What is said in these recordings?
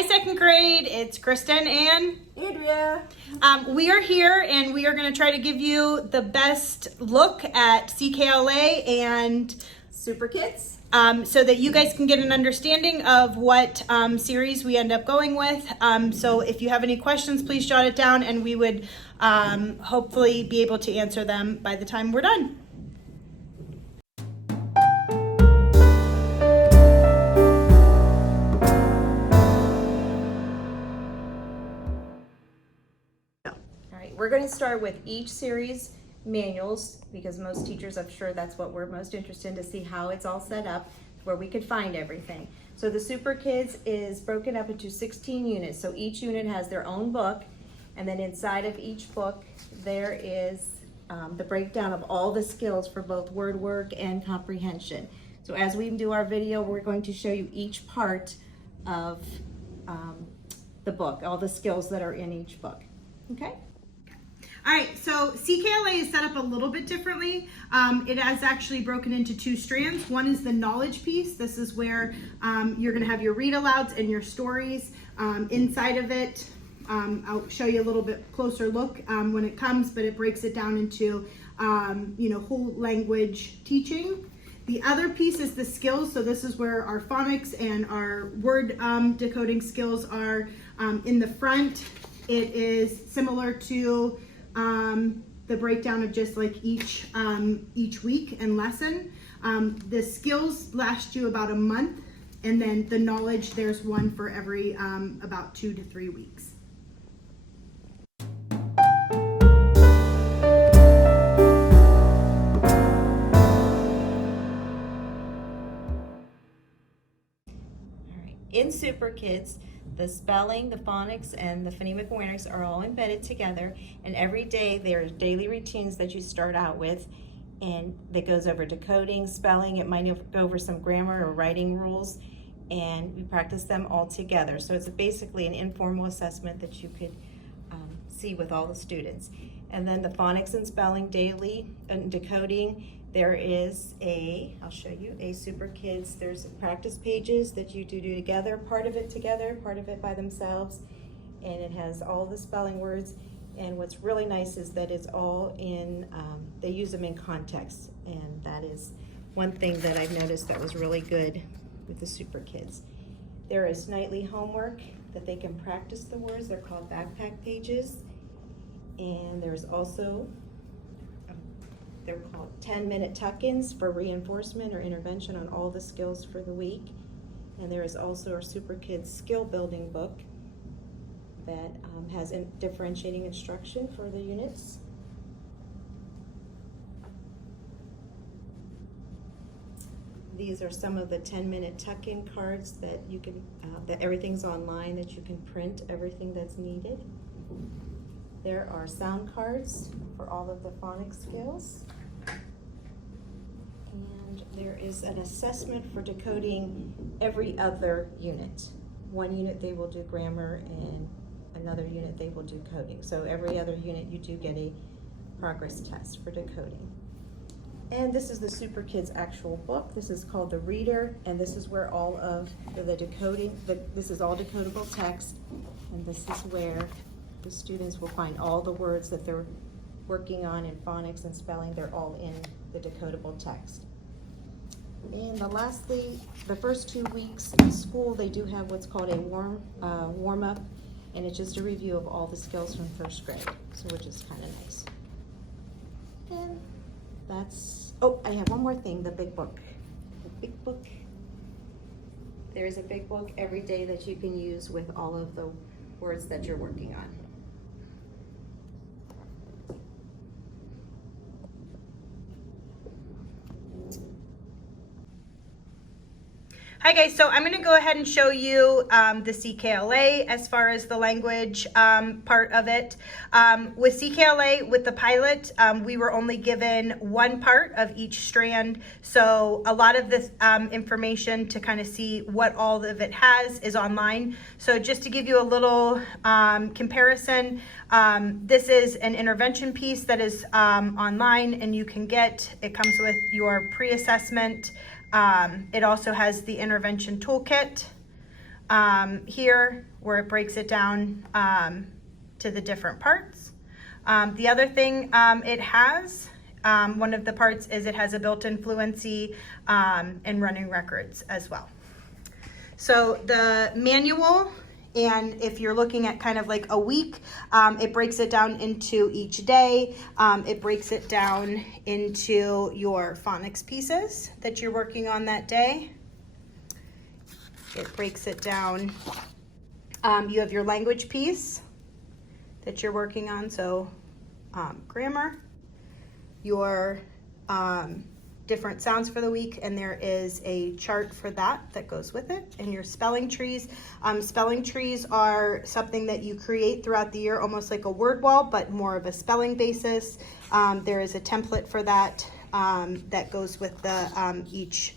Hi, second grade. It's Kristen and Andrea. We are here and we are going to try to give you the best look at CKLA and Super Kids. so that you guys can get an understanding of what series we end up going with. So if you have any questions, please jot it down and we would hopefully be able to answer them by the time we're done. We're going to start with each series manuals because most teachers, I'm sure that's what we're most interested in, to see how it's all set up, where we could find everything. So the Super Kids is broken up into 16 units. So each unit has their own book, and then inside of each book there is the breakdown of all the skills for both word work and comprehension. So as we do our video, we're going to show you each part of the book, all the skills that are in each book. Okay? All right, so CKLA is set up a little bit differently. It has actually broken into two strands. One is the knowledge piece. This is where you're gonna have your read alouds and your stories. Inside of it, I'll show you a little bit closer look when it comes, but it breaks it down into whole language teaching. The other piece is the skills. So this is where our phonics and our word decoding skills are in the front. It is similar to the breakdown of just like each week and lesson. The skills last you about a month, and then the knowledge, there's one for every about 2 to 3 weeks. All right. In Super Kids, the spelling, the phonics, and the phonemic awareness are all embedded together, and every day there are daily routines that you start out with, and that goes over decoding, spelling. It might go over some grammar or writing rules, and we practice them all together. So it's basically an informal assessment that you could see with all the students. And then the phonics and spelling daily and decoding, there is I'll show you, a Super Kids, there's practice pages that you do together, part of it together, part of it by themselves, and it has all the spelling words. And what's really nice is that it's all in, they use them in context, and that is one thing that I've noticed that was really good with the Super Kids. There is nightly homework that they can practice the words. They're called backpack pages, and there's also they're called 10-minute tuck-ins for reinforcement or intervention on all the skills for the week. And there is also a Super Kids skill building book that has differentiating instruction for the units. These are some of the 10-minute tuck-in cards that you can, that everything's online, that you can print everything that's needed. There are sound cards for all of the phonics skills. And there is an assessment for decoding every other unit. One unit they will do grammar, and another unit they will do coding. So every other unit you do get a progress test for decoding. And this is the Super Kids actual book. This is called The Reader, and this is where all of the decoding, this is all decodable text, and this is where the students will find all the words that they're working on in phonics and spelling. They're all in the decodable text. And lastly, the first 2 weeks of school, they do have what's called a warm-up, and it's just a review of all the skills from first grade, so which is kind of nice. And that's, oh, I have one more thing, the big book. The big book. There is a big book every day that you can use with all of the words that you're working on. Hi guys, so I'm going to go ahead and show you the CKLA as far as the language part of it. With CKLA, with the pilot, we were only given one part of each strand, so a lot of this information to kind of see what all of it has is online. So just to give you a little comparison, this is an intervention piece that is online, and you can get, it comes with your pre-assessment. It also has the intervention toolkit. here where it breaks it down to the different parts. The other thing it has, one of the parts is it has a built-in fluency and running records as well. So the manual, and if you're looking at kind of like a week, it breaks it down into each day. It breaks it down into your phonics pieces that you're working on that day. It breaks it down. You have your language piece that you're working on, so grammar, your different sounds for the week, and there is a chart for that goes with it. And your spelling trees. Spelling trees are something that you create throughout the year, almost like a word wall, but more of a spelling basis. There is a template for that that goes with the each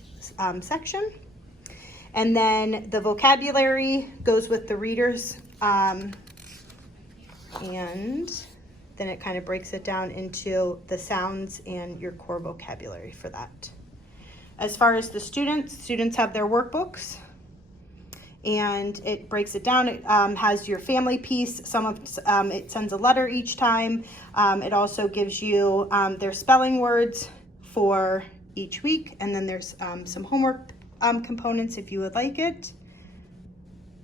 section. And then the vocabulary goes with the readers. And then it kind of breaks it down into the sounds and your core vocabulary for that. As far as the students have their workbooks, and it breaks it down. It has your family piece. It sends a letter each time. It also gives you their spelling words for each week, and then there's some homework components if you would like it.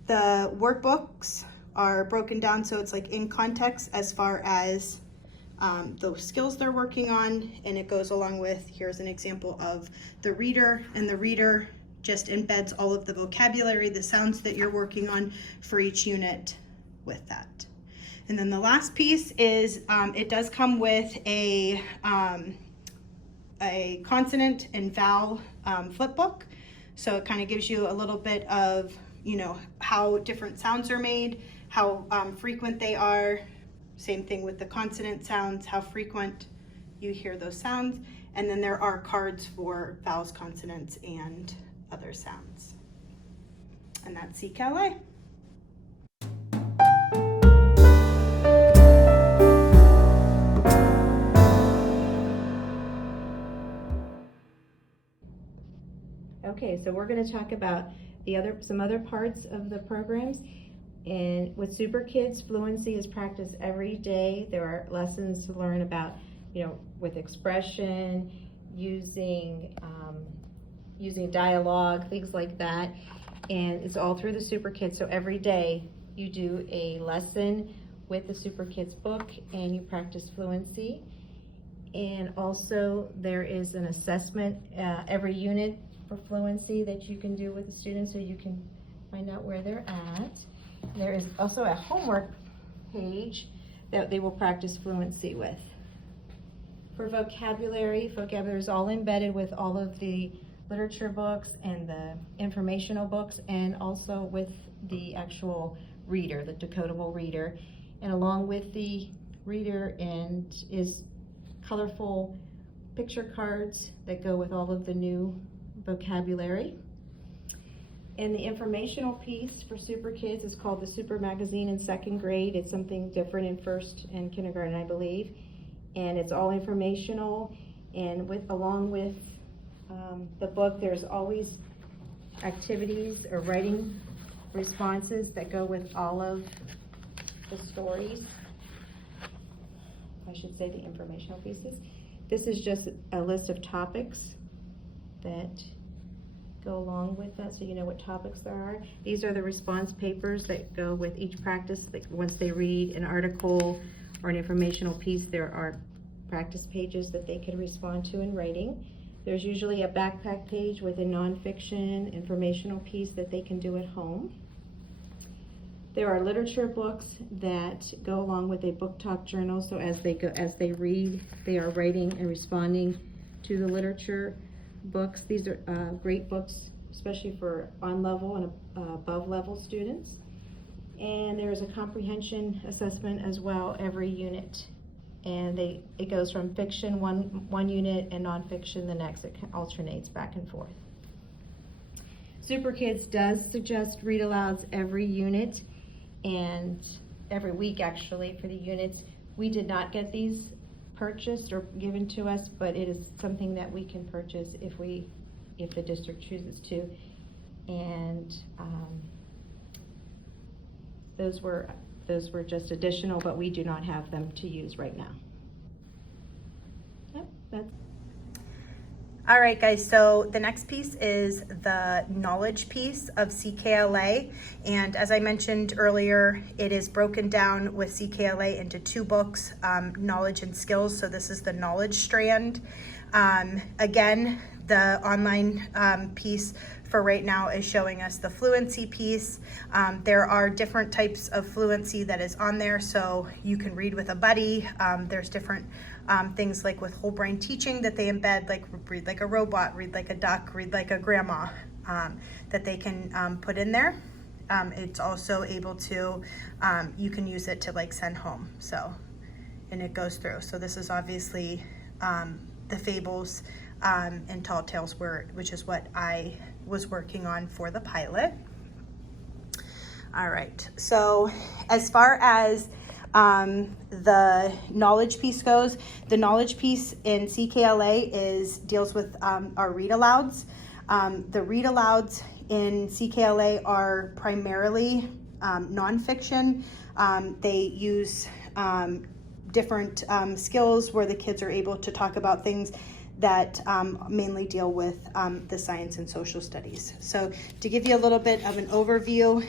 The workbooks are broken down so it's like in context as far as those skills they're working on, and it goes along with, here's an example of the reader, and the reader just embeds all of the vocabulary, the sounds that you're working on for each unit with that. And then the last piece is it does come with a consonant and vowel flip book. So it kind of gives you a little bit of, how different sounds are made, how frequent they are. Same thing with the consonant sounds, how frequent you hear those sounds. And then there are cards for vowels, consonants, and other sounds. And that's CKLA. Okay, so we're going to talk about some other parts of the programs. And with Super Kids, fluency is practiced every day. There are lessons to learn about, with expression, using dialogue, things like that. And it's all through the Super Kids. So every day you do a lesson with the Super Kids book and you practice fluency. And also there is an assessment every unit for fluency that you can do with the students so you can find out where they're at. There is also a homework page that they will practice fluency with. For vocabulary is all embedded with all of the literature books and the informational books, and also with the actual reader, the decodable reader. And along with the reader is colorful picture cards that go with all of the new vocabulary. And the informational piece for Super Kids is called the Super Magazine in second grade. It's something different in first and kindergarten, I believe. And it's all informational. And along with the book, there's always activities or writing responses that go with all of the stories. I should say the informational pieces. This is just a list of topics that go along with that, so you know what topics there are. These are the response papers that go with each practice. Once they read an article or an informational piece, there are practice pages that they can respond to in writing. There's usually a backpack page with a nonfiction informational piece that they can do at home. There are literature books that go along with a book talk journal, so as they read, they are writing and responding to the literature books. These are great books, especially for on-level and above level students. And there is a comprehension assessment as well every unit. And it goes from fiction one unit and nonfiction the next. It alternates back and forth. Super Kids does suggest read alouds every unit and every week actually for the units. We did not get these purchased or given to us, but it is something that we can purchase if the district chooses to. And those were just additional, but we do not have them to use right now. Yep, that's. All right, guys, so the next piece is the knowledge piece of CKLA. And as I mentioned earlier, it is broken down with CKLA into 2 books, knowledge and skills. So this is the knowledge strand. Again, the online piece for right now is showing us the fluency piece. There are different types of fluency that is on there, so you can read with a buddy. There's different things like with whole brain teaching that they embed, like read like a robot, read like a duck, read like a grandma, that they can put in there. It's also able to, you can use it to like send home, so, and it goes through. So this is obviously the fables and tall tales, which is what I was working on for the pilot. All right, so as far as the knowledge piece goes, the knowledge piece in CKLA deals with our read alouds. The read alouds in CKLA are primarily nonfiction. They use different skills where the kids are able to talk about things that mainly deal with the science and social studies. So to give you a little bit of an overview,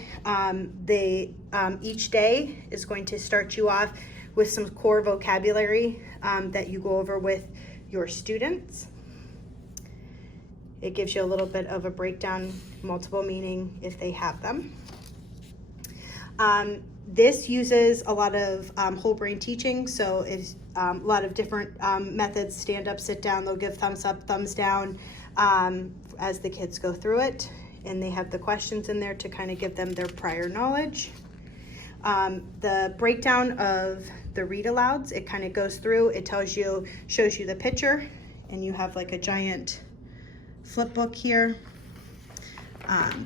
each day is going to start you off with some core vocabulary that you go over with your students. It gives you a little bit of a breakdown, multiple meaning if they have them. This uses a lot of whole brain teaching, so it's a lot of different methods: stand up, sit down. They'll give thumbs up, thumbs down as the kids go through it, and they have the questions in there to kind of give them their prior knowledge. The breakdown of the read alouds, it kind of goes through, it tells you, shows you the picture, and you have like a giant flip book here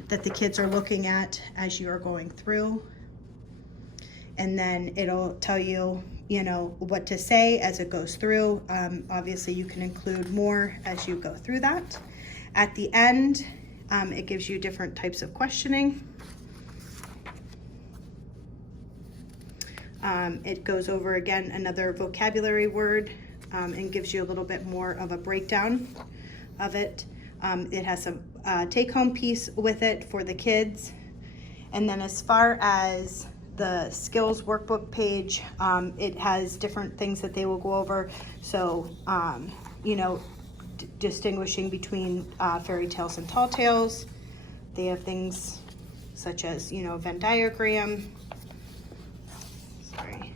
that the kids are looking at as you are going through. And then it'll tell you, you know, what to say as it goes through. Obviously, you can include more as you go through that. At the end, it gives you different types of questioning. It goes over, again, another vocabulary word and gives you a little bit more of a breakdown of it. It has some take-home piece with it for the kids. And then as far as the skills workbook page, it has different things that they will go over. So, you know, distinguishing between fairy tales and tall tales. They have things such as, you know, Venn diagram. Sorry.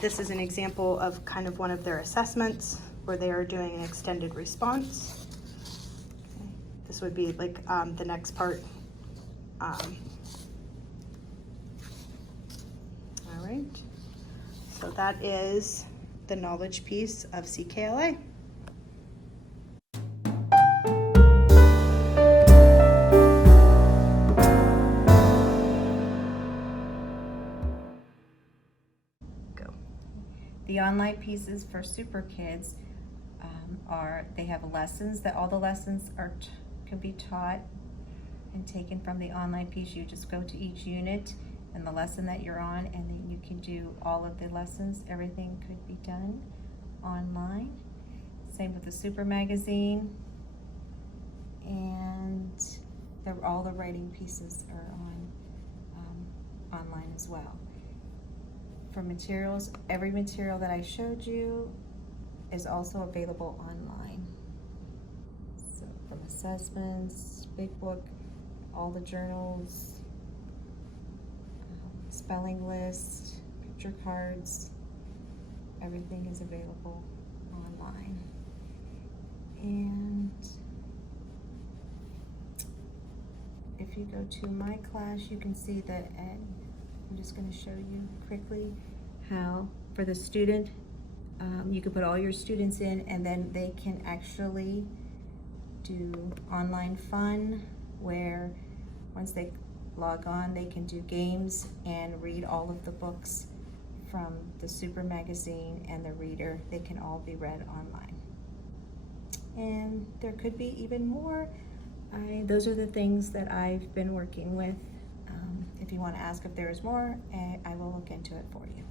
This is an example of kind of one of their assessments where they are doing an extended response. Okay. This would be like the next part. All right, so that is the knowledge piece of CKLA. Go. The online pieces for Super Kids they have lessons that all the lessons can be taught and taken from the online piece. You just go to each unit and the lesson that you're on, and then you can do all of the lessons. Everything could be done online. Same with the Super Magazine, and all the writing pieces are on online as well. For materials, every material that I showed you is also available online. So from assessments, big book, all the journals, spelling list, picture cards, everything is available online. And if you go to my class, you can see that I'm just going to show you quickly how for the student, you can put all your students in, and then they can actually do online fun where once they log on, they can do games and read all of the books from the Super Magazine and the Reader. They can all be read online. And there could be even more. Those are the things that I've been working with if you want to ask if there is more, I will look into it for you.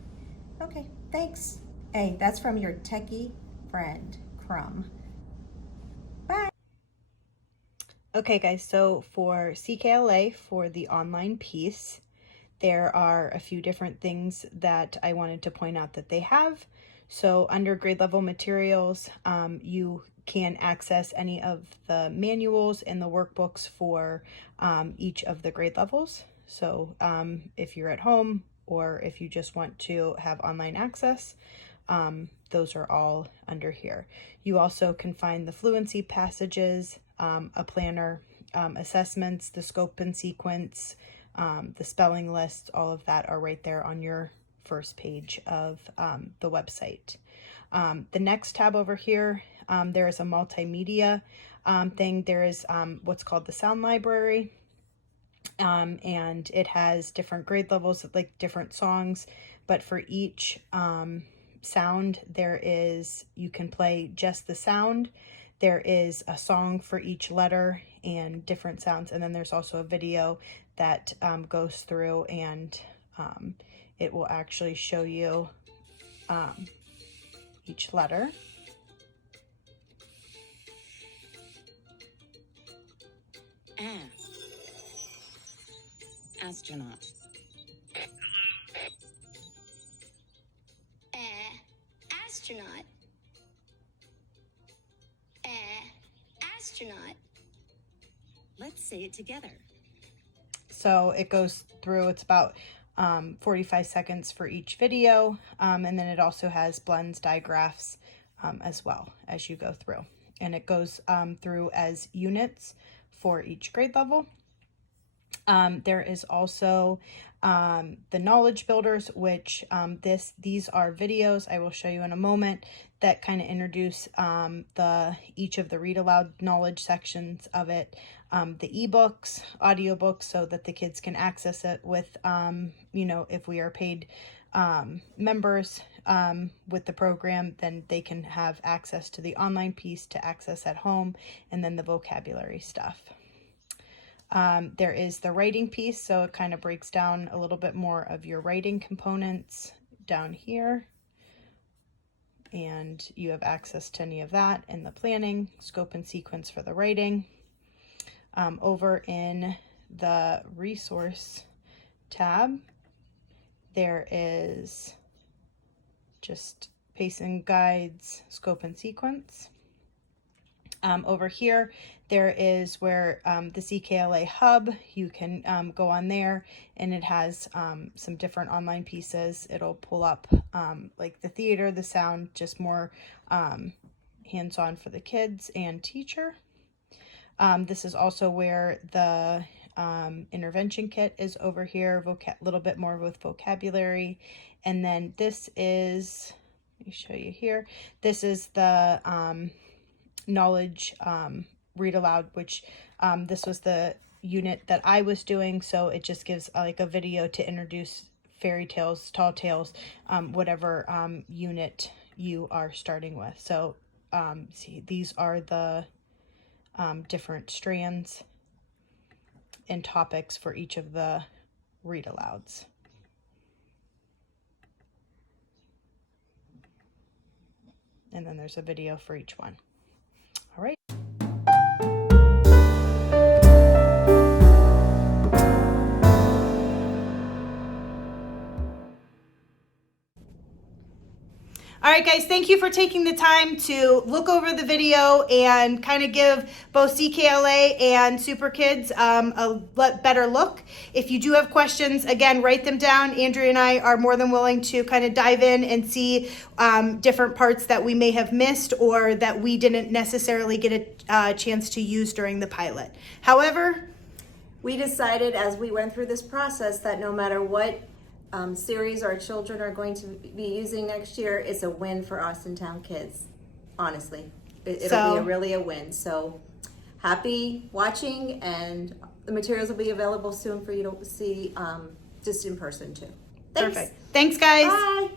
Okay, thanks. Hey, that's from your techie friend, Crumb. Bye. Okay guys, so for CKLA, for the online piece, there are a few different things that I wanted to point out that they have. So under grade level materials, you can access any of the manuals and the workbooks for each of the grade levels. So if you're at home or if you just want to have online access, those are all under here. You also can find the fluency passages, a planner, assessments, the scope and sequence, the spelling list, all of that are right there on your first page of the website. The next tab over here, there is a multimedia thing. There is what's called the sound library, and it has different grade levels, like different songs, but for each sound there is, you can play just the sound. There is a song for each letter and different sounds, and then there's also a video that goes through and it will actually show you each letter. Astronaut. Astronaut. Astronaut. Let's say it together. So it goes through, it's about 45 seconds for each video, and then it also has blends, digraphs as well as you go through. And it goes through as units for each grade level. There is also the knowledge builders, which these are videos I will show you in a moment that kind of introduce each of the read aloud knowledge sections of it. The ebooks, audiobooks, so that the kids can access it with, you know, if we are paid members with the program, then they can have access to the online piece to access at home, and then the vocabulary stuff. There is the writing piece, so it kind of breaks down a little bit more of your writing components down here. And you have access to any of that in the planning, scope and sequence for the writing. Over in the resource tab, there is just pacing guides, scope and sequence. Over here, there is where the CKLA hub, you can go on there, and it has some different online pieces. It'll pull up like the theater, the sound, just more hands-on for the kids and teacher. This is also where the intervention kit is over here, a little bit more with vocabulary. And then this is, let me show you here, this is the knowledge read aloud, which this was the unit that I was doing, so it just gives like a video to introduce fairy tales, tall tales, whatever unit you are starting with. So see, these are the different strands and topics for each of the read alouds. And then there's a video for each one. All right. All right, guys, thank you for taking the time to look over the video and kind of give both CKLA and Super Kids a better look. If you do have questions, again, write them down. Andrea and I are more than willing to kind of dive in and see different parts that we may have missed or that we didn't necessarily get a chance to use during the pilot. However, We decided as we went through this process that no matter what series our children are going to be using next year, it's a win for Austintown kids. Honestly, it'll be really a win. So happy watching, and the materials will be available soon for you to see just in person too. Thanks. Perfect. Thanks, guys. Bye.